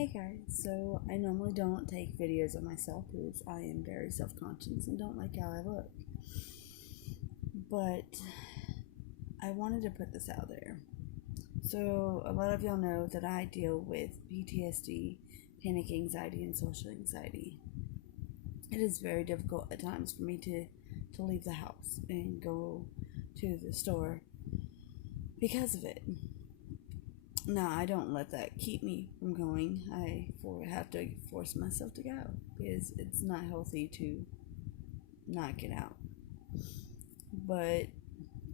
Hey guys, so I normally don't take videos of myself because I am very self-conscious and don't like how I look. But I wanted to put this out there. So a lot of y'all know that I deal with PTSD, panic anxiety, and social anxiety. It is very difficult at times for me to leave the house and go to the store because of it. No, I don't let that keep me from going. I have to force myself to go because it's not healthy to not get out. But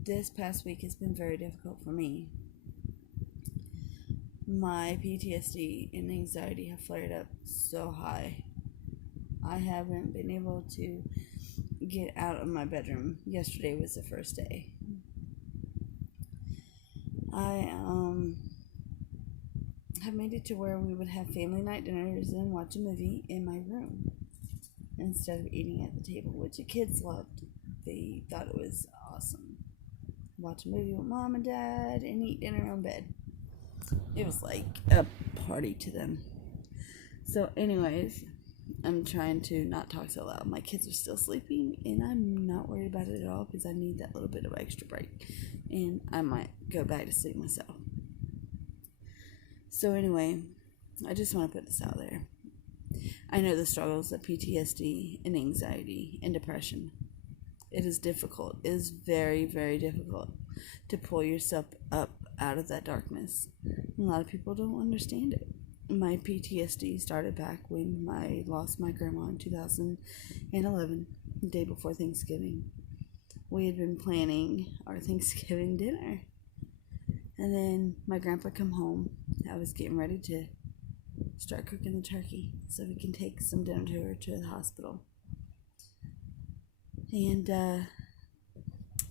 this past week has been very difficult for me. My PTSD and anxiety have flared up so high. I haven't been able to get out of my bedroom. Yesterday was the first day. I have made it to where we would have family night dinners and watch a movie in my room instead of eating at the table, which the kids loved. They thought it was awesome. Watch a movie with mom and dad and eat dinner on bed. It was like a party to them. So anyways, I'm trying to not talk so loud. My kids are still sleeping and I'm not worried about it at all because I need that little bit of extra break and I might go back to sleep myself. So anyway, I just want to put this out there. I know the struggles of PTSD and anxiety and depression. It is difficult. It is very, very difficult to pull yourself up out of that darkness. A lot of people don't understand it. My PTSD started back when I lost my grandma in 2011, the day before Thanksgiving. We had been planning our Thanksgiving dinner. And then my grandpa come home. I was getting ready to start cooking the turkey so we can take some dinner to her to the hospital. And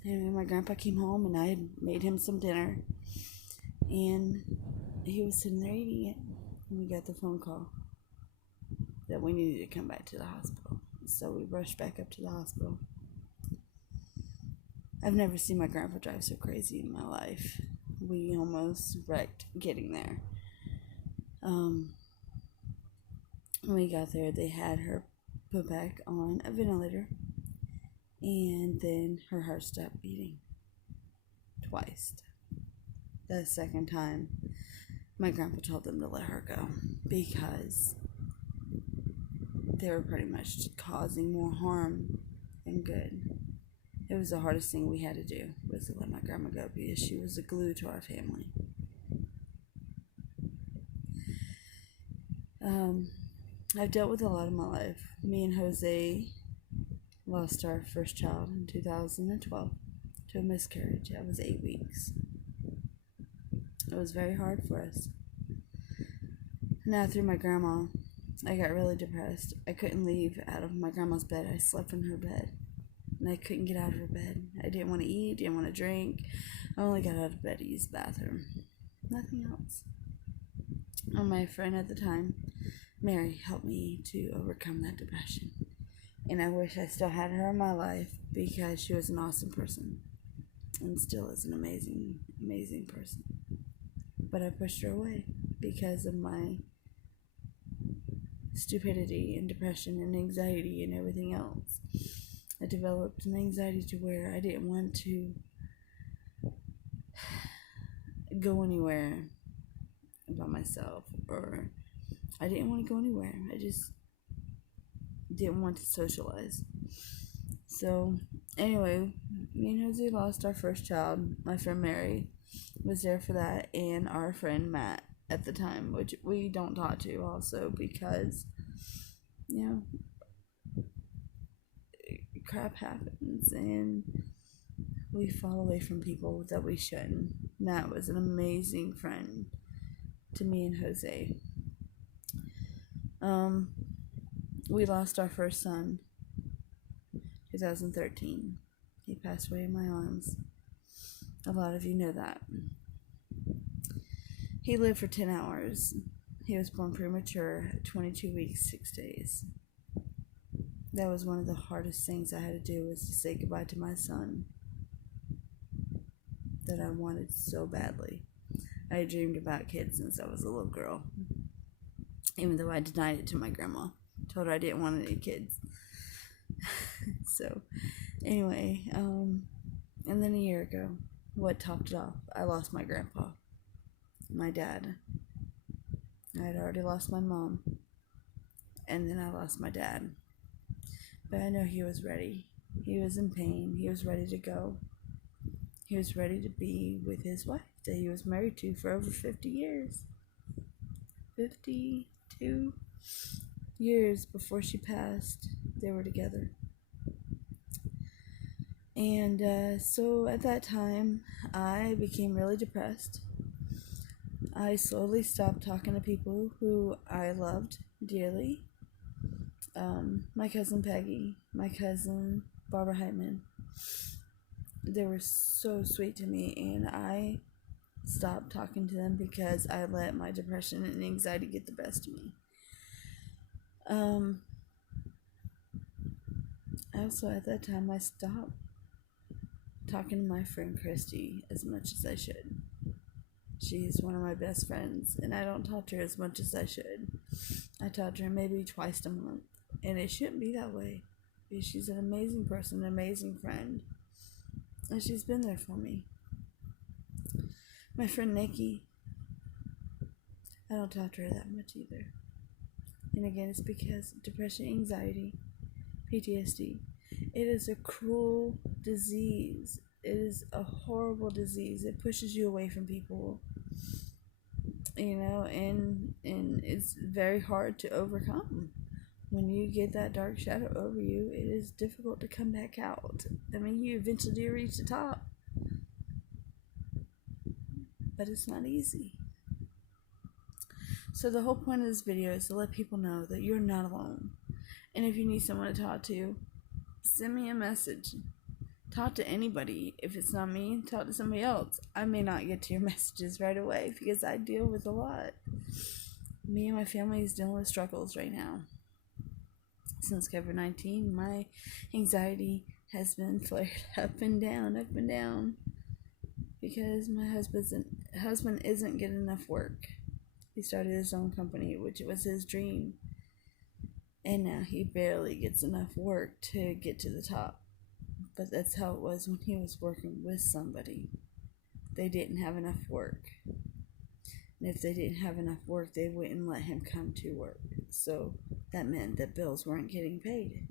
anyway, my grandpa came home and I had made him some dinner. And he was sitting there eating it. And we got the phone call that we needed to come back to the hospital. So we rushed back up to the hospital. I've never seen my grandpa drive so crazy in my life. We almost wrecked getting there. When we got there, they had her put back on a ventilator, and then her heart stopped beating twice. The second time, my grandpa told them to let her go because they were pretty much causing more harm than good. It was the hardest thing we had to do, was to let my grandma go because she was the glue to our family. I've dealt with a lot in my life. Me and Jose lost our first child in 2012 to a miscarriage. I was 8 weeks. It was very hard for us. Now through my grandma, I got really depressed. I couldn't leave out of my grandma's bed. I slept in her bed. And I couldn't get out of her bed. I didn't want to eat, didn't want to drink. I only got out of bed to use the bathroom. Nothing else. And my friend at the time, Mary, helped me to overcome that depression. And I wish I still had her in my life because she was an awesome person. And still is an amazing, amazing person. But I pushed her away because of my stupidity and depression and anxiety and everything else. I developed an anxiety to where I didn't want to go anywhere by myself, or I didn't want to go anywhere. I just didn't want to socialize. So anyway, me and Jose lost our first child. My friend Mary was there for that, and our friend Matt at the time, which we don't talk to also because, crap happens and we fall away from people that we shouldn't. Matt was an amazing friend to me and Jose. We lost our first son 2013. He passed away in my arms. A lot of you know that. He lived for 10 hours. He was born premature at 22 weeks, 6 days. That was one of the hardest things I had to do, was to say goodbye to my son that I wanted so badly. I dreamed about kids since I was a little girl. even though I denied it to my grandma. Told her I didn't want any kids. So, anyway, and then a year ago, what topped it off? I lost my grandpa, my dad. I had already lost my mom, and then I lost my dad. But I know he was ready. He was in pain. He was ready to go. He was ready to be with his wife that he was married to for over 50 years. 52 years before she passed, they were together. And so at that time, I became really depressed. I slowly stopped talking to people who I loved dearly. My cousin Peggy, my cousin Barbara Heitman. They were so sweet to me, and I stopped talking to them because I let my depression and anxiety get the best of me. Also, at that time, I stopped talking to my friend Christy as much as I should. She's one of my best friends, and I don't talk to her as much as I should. I talk to her maybe twice a month, and it shouldn't be that way. She's an amazing person, an amazing friend, and she's been there for me. My friend Nikki, I don't talk to her that much either. And again, it's because depression, anxiety, PTSD. It is a cruel disease. It is a horrible disease. It pushes you away from people, and it's very hard to overcome. When you get that dark shadow over you, it is difficult to come back out. I mean, you eventually do reach the top, but it's not easy. So the whole point of this video is to let people know that you're not alone. And if you need someone to talk to, send me a message. Talk to anybody. If it's not me, talk to somebody else. I may not get to your messages right away because I deal with a lot. Me and my family is dealing with struggles right now. Since COVID-19, my anxiety has been flared up and down, because my husband isn't getting enough work. He started his own company, which was his dream, and now he barely gets enough work to get to the top. But that's how it was when he was working with somebody. They didn't have enough work. And if they didn't have enough work, they wouldn't let him come to work. So that meant that bills weren't getting paid.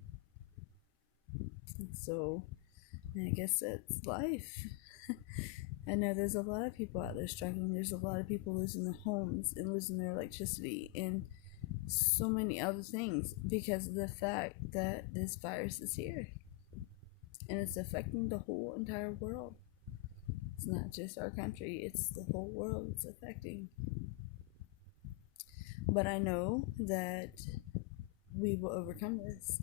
So I guess that's life. I know there's a lot of people out there struggling. There's a lot of people losing their homes and losing their electricity and so many other things because of the fact that this virus is here. And it's affecting the whole entire world. It's not just our country, it's the whole world it's affecting. But I know that we will overcome this,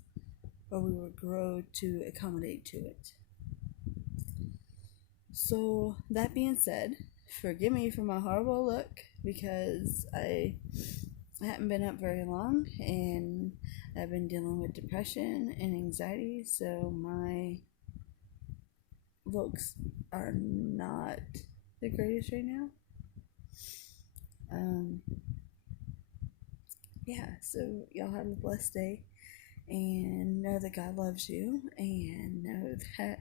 or we will grow to accommodate to it. So, that being said, forgive me for my horrible look because I haven't been up very long and I've been dealing with depression and anxiety, so my looks are not the greatest right now. So y'all have a blessed day and know that God loves you and know that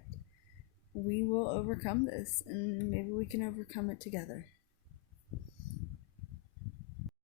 we will overcome this and maybe we can overcome it together.